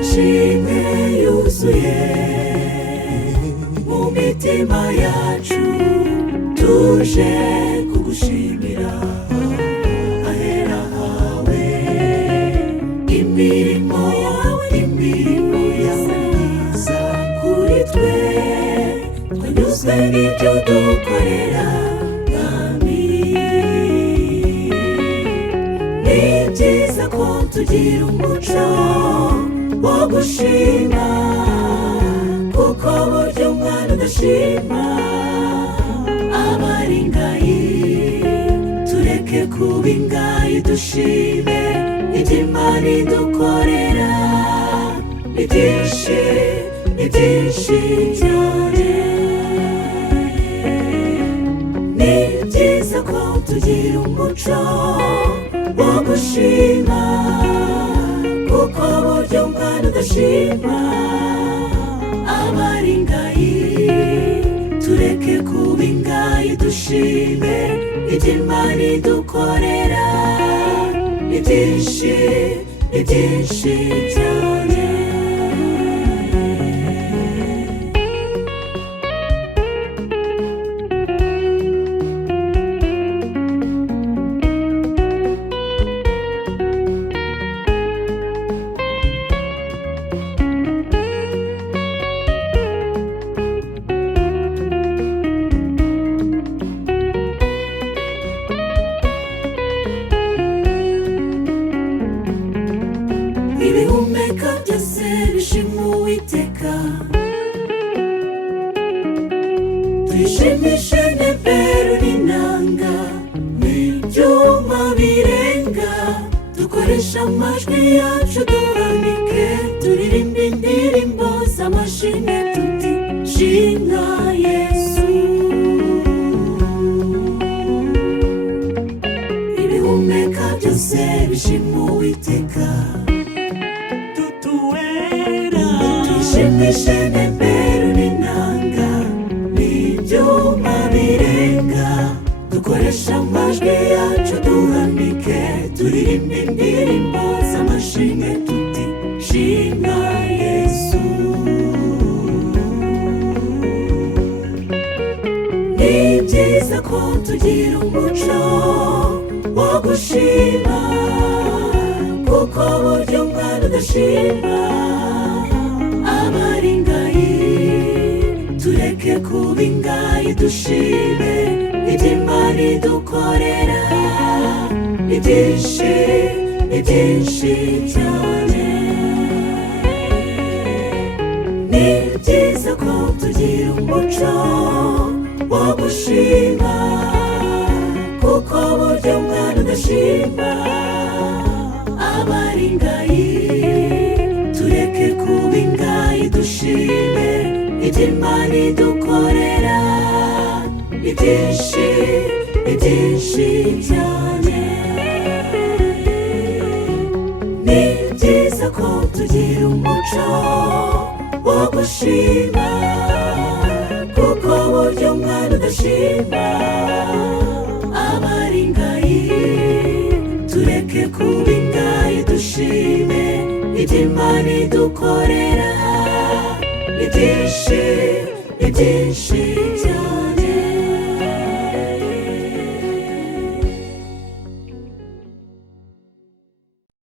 Ishimwe yuzuye mu mitima yacu, tuje kugushimira ahera hawe. Imirimo yawe myiza kuri twe, twanyuzwe n'ibyo dukorera mwami. Ni byiza ko tugira umuco wo gushima, kuko burya umwana udashima aba ari ingayi. Tureke kuba ingayi, dushime ibyo Imana idukorera. Ni byinshi, ni byinshi cyane. Ni byiza ko tugira umuco wo gushima, kuko burya umwana udashima aba ari ingayi. Tureke kuba ingayi, dushime ibyo Imana idukorera. Ni byinshi, ni byinshi cyane. Ibihumeka byose bishima Uwiteka, tuyishimishe nebero n'inanga n'ibyuma birenga. Dukoresha amajwi yacu duhanike, turirimba indirimbo z'amashimwe tuti shimwa Yesu. Ibihumeka byose bishima Uwiteka, tuyishimishe nebero n'inanga n'ibyuma birenga. Dukoresha amajwi yacu duhanike, turirimba indirimbo z'amashimwe tuti shimwa Yesu. Ni byiza ko tugira umuco wo gushima, kuko burya umwana udashima aba ari ingayi. Tureke kuba ingayi, dushime ibyo Imana idukorera. Ni byinshi, ni byinshi cyane. Ni byiza ko tugira umuco wo gushima, kuko burya umwana udashima aba ari ingayi. Tureke kuba ingayi, dushime ibyo Imana idukorera. Ni byinshi, ni byinshi cyane. Ni byiza ko tugira umuco wo gushima, kuko burya umwana udashima aba ari ingayi. Tureke kuba ingayi, dushime ibyo Imana idukorera. Ni byinshi, ni byinshi cyane.